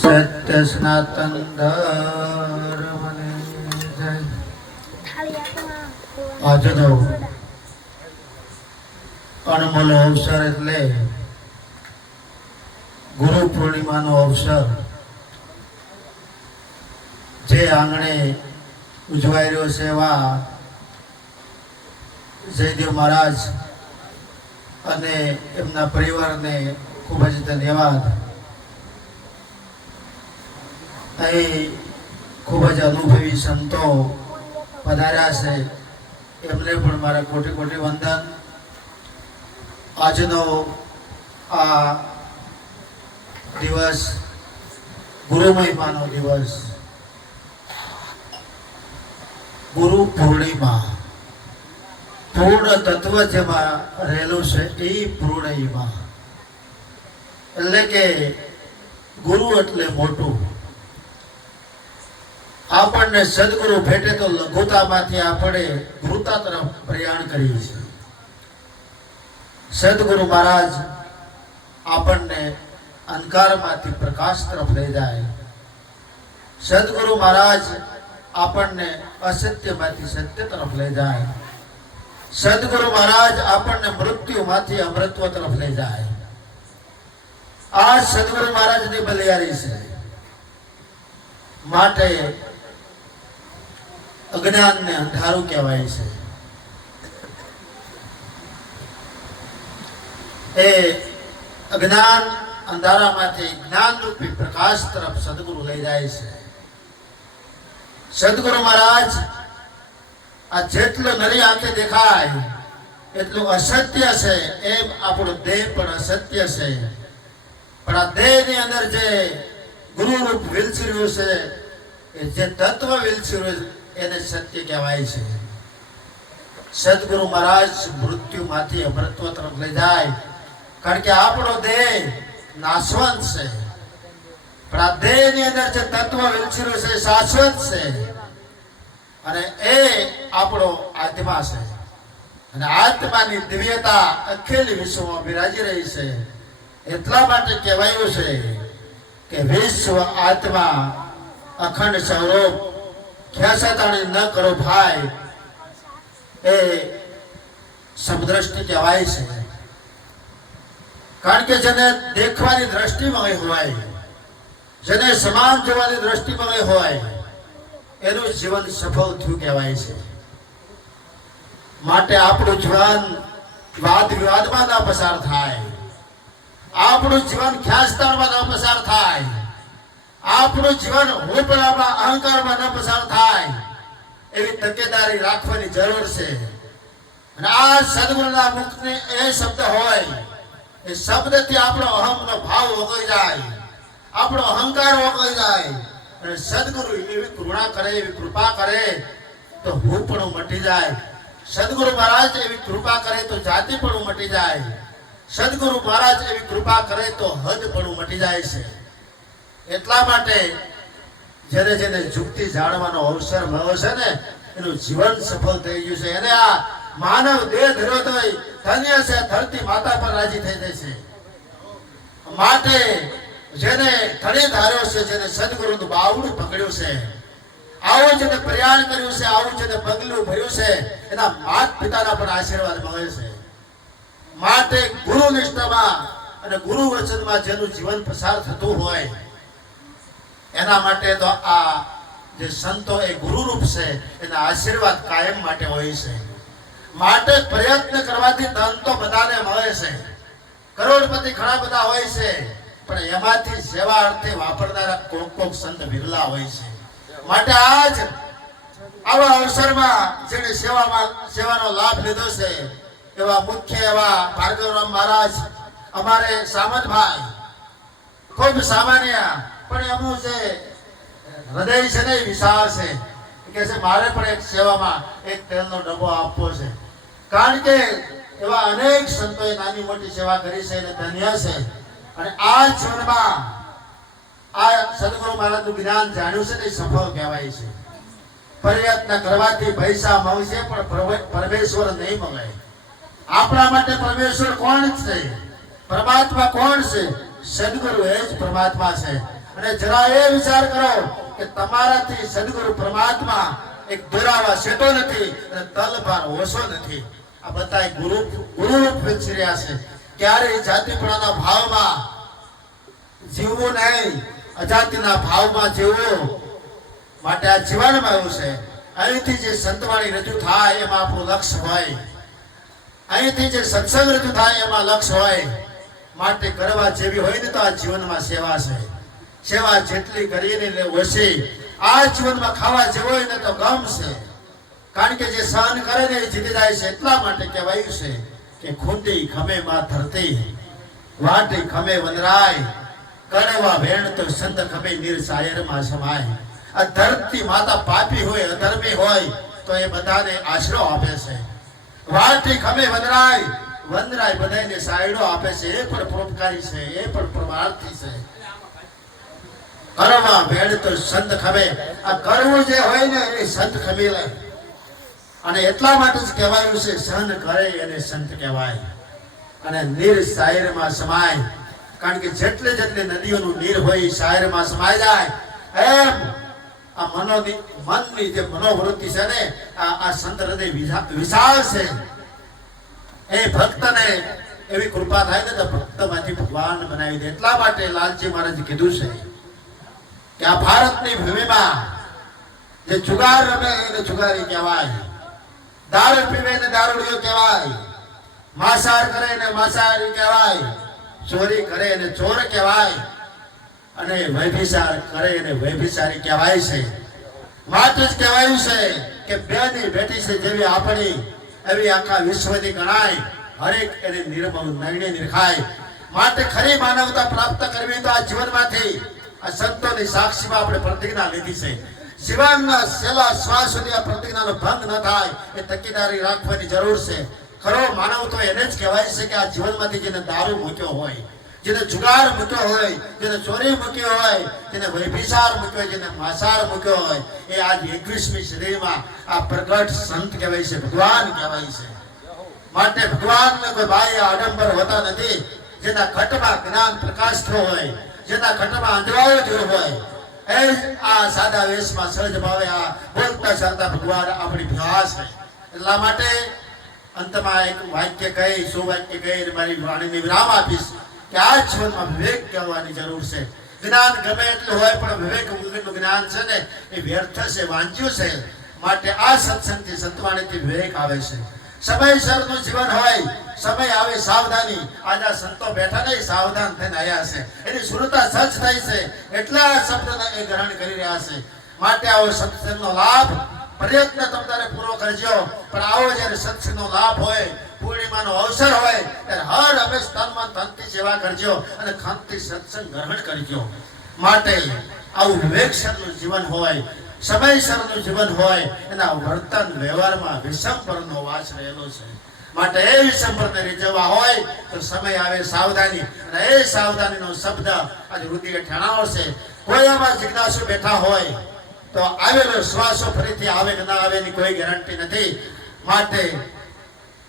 સત્ય સનાતન ધર્મને જય. આજનો અણમોલ અવસર એટલે ગુરુ પૂર્ણિમાનો અવસર જે આંગણે ઉજવાઈ રહ્યો છે એવા જયદેવ મહારાજ અને એમના પરિવારને ખૂબ જ ધન્યવાદ. અહીં ખૂબ જ અનુભવી સંતો પધાર્યા છે, એમને પણ મારા કોટી કોટી વંદન. આજનો આ દિવસ ગુરુ મહિમાનો દિવસ, ગુરુ પૂર્ણિમા. પૂર્ણ તત્વ જેમાં રહેલું છે એ પૂર્ણિમા એટલે કે ગુરુ એટલે મોટું. આપણને સદગુરુ ભેટે તો લઘુતામાંથી આપણે ગુરુતા તરફ પ્રયાણ કરીએ છીએ. સદગુરુ મહારાજ આપણને અંધકારમાંથી પ્રકાશ તરફ લઈ જાય. સદગુરુ મહારાજ આપણને અસત્યમાંથી સત્ય તરફ લઈ જાય. સદગુરુ મહારાજ આપણને મૃત્યુમાંથી અમૃતત્વ તરફ લઈ જાય. આ સદગુરુ મહારાજની બલિયારી છે. માટે અજ્ઞાનને અંધારું કહેવાય છે. એ અજ્ઞાન અંધારામાંથી જ્ઞાન રૂપી પ્રકાશ તરફ સદગુરુ લઈ જાય છે. સદગુરુ મહારાજ આ જેટલું નરી આંખે દેખાય એટલું અસત્ય છે, એમ આપણું દેહ પણ અસત્ય છે. પણ આ દેહની અંદર જે ગુરુ રૂપ વિલસી રહ્યું છે, એ જે તત્વ વિલસી રહ્યું છે એને સત્ય કહેવાય છે. સદગુરુ મહારાજ મૃત્યુમાંથી અમૃતત્વ તરફ લઈ જાય. કારણ કે આપણો દેહ નાશવંત છે, પણ આ દેહની અંદર જે તત્વ વિલસી રહ્યું છે શાશ્વત છે, અને એ આપણો આત્મા છે. અને આત્માની દિવ્યતા અખિલ વિશ્વમાં બિરાજી રહી છે. એટલા માટે કહેવાયું છે કે વિશ્વ આત્મા અખંડ સ્વરૂપ ખ્યાસતાણી ન કરો ભાઈ, એ સમદ્રષ્ટિ કહેવાય છે. કારણ કે જેને દેખવાની દ્રષ્ટિમાં હોય, જેને સમાન જોવાની દ્રષ્ટિમાં હોય, એનું જીવન સફળ થયું કહેવાય છે. માટે આપણું જીવન વાદ વિવાદમાં ન પસાર થાય, આપણું જીવન ખ્યાસ્તારમાં ન પસાર થાય, આપણું જીવન હોપળામાં અહંકારમાં ન પસાર થાય, એવી તકેદારી રાખવાની જરૂર છે. અને આ સદગુરુના મુખને એ શબ્દ હોય, એ શબ્દથી આપણો અહમનો ભાવ ઓગળી જાય, આપણો અહંકાર ઓગળી જાય. અને સદગુરુ એવી કરુણા કરે, એવી કૃપા કરે તો હું પણ મટી જાય. સદગુરુ મહારાજ એવી કૃપા કરે તો જાતિ પણ મટી જાય. સદગુરુ મહારાજ એવી કૃપા કરે તો હદ પણ મટી જાય છે. એટલા માટે જેને જેને જુક્તિ જાણવાનો અવસર મળ્યો છે ને, એનું જીવન સફળ થઈ ગયું છે. એને આ માનવ દેહ ધર્યો તો ધન્ય છે, ધરતી માતા પર રાજી થઈ જાય છે. માટે જેને ધણી ધાર્યો છે, જેને સદગુરુનું બાવડું પકડ્યું છે, આવું જેને પ્રયાણ કર્યું છે, આવું જેને પગલું ભર્યું છે, એના માતા પિતાના પણ આશીર્વાદ મળે છે. માટે ગુરુ નિષ્ઠામાં અને ગુરુ વચનમાં જેનું જીવન પસાર થતું હોય, એના માટે તો આ જે સંતો એ ગુરુ રૂપ છે, એના આશીર્વાદ કાયમ માટે હોય છે. માટે પ્રયત્ન કરવાથી ધન તો બધાને મળે છે, કરોડપતિ ઘણા બધા હોય છે, પણ એમાંથી સેવા અર્થે વાપરનારા કોક સંત બિરલા હોય છે. માટે આજ આવા અવસરમાં જેને સેવાનો લાભ લીધો છે, એવા મુખ્ય એવા ભાર્ગવરામ મહારાજ, અમારે સામંતભાઈ, ખૂબ સામાન્ય પણ એમનું જે હૃદય છે ને વિશાળ છે. કે છે મારે પણ એક સેવામાં એક તેલનો ડબ્બો આપવો છે. કારણ કે એવા અનેક સંતોએ નાની મોટી સેવા કરી છે અને ધન્ય છે. અને આ જીવનમાં આ સદગુરુ મહારાજનું જ્ઞાન જાણ્યું છે ને એ સફળ કહેવાય છે. પ્રયત્ન કરવાથી પૈસા મળશે પણ પરમેશ્વર નહીં મળે. આપણા માટે પરમેશ્વર કોણ છે? પરમાત્મા કોણ છે? સદગુરુ એ જ પરમાત્મા છે. અને જરા એ વિચાર કરો કે તમારાથી સદગુરુ પરમાત્મા એક દોરાવા શેટો નથી અને તલભાર ઓછો નથી. આ બધા ગુરુ રૂપ વિકસી રહ્યા છે. ક્યારેય જાતિપણાના ભાવમાં જીવવું નહીં, અજાતિના ભાવમાં જીવવું. માટે આ જીવનમાં એવું છે, અહીંથી જે સંતવાણી રજૂ થાય એમાં આપણું લક્ષ્ય હોય, અહીંથી જે સત્સંગ રજૂ થાય એમાં લક્ષ્ય હોય. માટે કરવા જેવી હોય ને તો આ જીવનમાં સેવા છે. સેવા જેટલી કરીને એટલે ઓછી. આ જીવનમાં ખાવા જેવો હોય ને તો ગમ છે. કારણ કે જે સહન કરે ને એ જીતી જાય છે. એટલા માટે કહેવાયું છે કે ખૂંદી ખમે માં ધરતી, વાટી ખમે વનરાય, કડવા વેણ તો સંત ખમે નીર સાયરમાં સમાય. આ ધરતી માતા પાપી હોય, અધર્મી હોય તો એ બધાને આશરો આપે છે. વાટી ખમે વનરાય, વનરાય બધાને સાયડો આપે છે. એ પણ પરોપકારી છે, એ પણ પરમાર્થી છે. કરવા વેણ તો સંત ખમે. આ કરવું જે હોય ને એ સંત ખમે લે. અને એટલા માટે જ કહેવાયું છે સહન કરે એને સંત કહેવાય. અને નીર સાયરમાં સમાય. કારણ કે જેટલી જેટલી નદીઓનું નીર હોય એ સાયરમાં સમાય જાય. એમ આ મનની જે મનોવૃત્તિ છે ને આ સંત હૃદય વિશાળ છે. એ ભક્તને એવી કૃપા થાય ને તો ભક્તમાંથી ભગવાન બનાવી દે. એટલા માટે લાલજી મહારાજે કીધું છે કે આ ભારતની ભૂમિમાં જે જુગાર રમે એને જુગારી કહેવાય, દારૂ પીવે ને દારૂડિયો કહેવાય, માંસાહાર કરે ને માંસાહારી કહેવાય, ચોરી કરે ને ચોર કહેવાય, અને વ્યભિચાર કરે ને વ્યભિચારી કહેવાય છે. માટે જ કહેવાયું છે કે બેની બેટી છે જેવી આપણી એવી આખા વિશ્વની ગણાય. હરેક એને નિર્મળ નિર્ણય નિરખાય. માટે ખરી માનવતા પ્રાપ્ત કરવી તો આ જીવનમાંથી આ સંતોની સાક્ષીમાં આપણે પ્રતિજ્ઞા લીધી છે. જીવનના છેલ્લા શ્વાસ સુધી આ પ્રતિજ્ઞાનો ભંગ ન થાય એ તકેદારી રાખવાની જરૂર છે. ખરો માનવ તો એને જ કહેવાય છે કે આ જીવનમાંથી જેને દારૂ મૂક્યો હોય, જેને જુગાર મૂક્યો હોય, જેને ચોરી મૂક્યો હોય, જેને વ્યભિચાર મૂક્યો હોય, જેને માંસાહાર મૂક્યો હોય, એ આજ 21મી સદીમાં આ પ્રગટ સંત કહેવાય છે, ભગવાન કહેવાય છે. માટે ભગવાનને કોઈ બાહ્ય આડંબર હોતા નથી. જેના ઘટમાં જ્ઞાન પ્રકાશ થયો હોય, જેના ઘટમાં અંજવાળો થયો હોય, એ આ સાદા વેશમાં સહજ ભાવે આ બોલતા ચાલતા ભગવાન આપણી ભ્યાસ છે. એટલા માટે અંતમાં એક વાક્ય કહી, સુવાક્ય કહી મારી વાણીને વિરામ આપીશ કે આ જીવનમાં વિવેક કહેવાની જરૂર છે. જ્ઞાન ગમે એટલું હોય પણ વિવેક વગરનું જ્ઞાન છે ને એ વ્યર્થ છે, વાંચ્યું છે. માટે આ સત્સંગથી સંતવાણીથી વિવેક આવે છે. સમયસરનું જીવન હોય, સમય આવે સાવધાની. આજે સંતો બેઠા નહીં, સાવધાન થઈને આવ્યા છે. એની સુરતા સચ થઈ છે એટલા શબ્દને એ ગ્રહણ કરી રહ્યા છે. માટે આવો સત્સંગનો લાભ પ્રયત્ન તમારે પૂરો કરજો. પણ આવો જ્યારે સત્સંગનો લાભ હોય, પૂર્ણિમાનો અવસર હોય ત્યારે હર હંમેશ તનમાં તનથી સેવા કરજો અને ખંતથી સત્સંગ ગ્રહણ કરજો. માટે આવું વિવેકસરનું જીવન હોય, સમયસરનું જીવન હોય, એના વર્તન વ્યવહારમાં વિષમપરનો વાસ રહેલો છે. માટે એ વિષમપરને રીઝવવા હોય તો સમય આવે સાવધાની. અને એ સાવધાનીનો શબ્દ આજે રુધિરે ઠણાવો છે. કોઈ આમાં જિજ્ઞાસુ બેઠા હોય તો આવેલો શ્વાસો ફરીથી આવે કે ના આવે એની કોઈ ગેરંટી નથી. માટે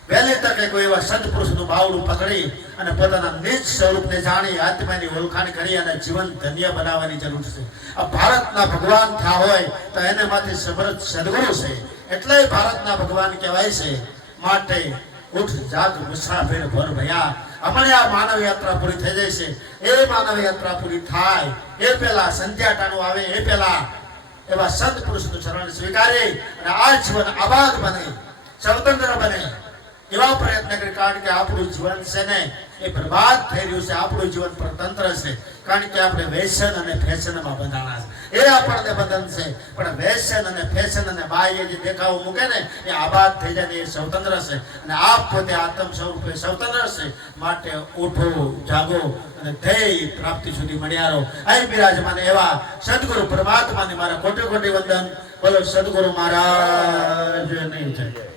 વહેલી તકે કોઈ એવા સદપુરુષનું બાવડું પકડી અને પોતાના નિજ સ્વરૂપને જાણી આત્માની ઓળખાણ કરી અને જીવન ધન્ય બનાવવાની જરૂર છે. આ ભારતના ભગવાન થયા હોય તો એને માંથી સમર્થ સદગુરુ છે, એટલે ભારતના ભગવાન કહેવાય છે. માટે ઉઠ જાગ મુસાફિર ભર ભયા. હમણાં આ માનવ યાત્રા પૂરી થઈ જાય છે. એ માનવ યાત્રા પૂરી થાય એ પહેલા સંધ્યા ટાણું આવે એ પહેલા એવા સંત પુરુષનું શરણ સ્વીકારી અને આ જીવન આબાદ બને, સ્વતંત્ર બને એવા પ્રયત્ન કરી. કારણ કે આપણું જીવન છે ને એ બરબાદ થઈ રહ્યું છે. આપણું જીવન પરતંત્ર છે. કારણ કે આપણે વ્યસન અને ફેશનમાં બંધાણા છે. એ આપણને બંધન છે. પણ વ્યસન અને ફેશન અને બાહ્ય જે દેખાવો મૂકે ને એ આબાદ થઈ જાય ને એ સ્વતંત્ર છે. અને આપ પોતે આત્મ સ્વરૂપે સ્વતંત્ર છે. માટે ઉઠો, જાગો અને ધ્યેય પ્રાપ્તિ સુધી મળ્યા રહો. અહીં બિરાજમાન એવા સદગુરુ પરમાત્માને મારા કોટી કોટી વંદન. બોલો સદગુરુ મહારાજ ની જય.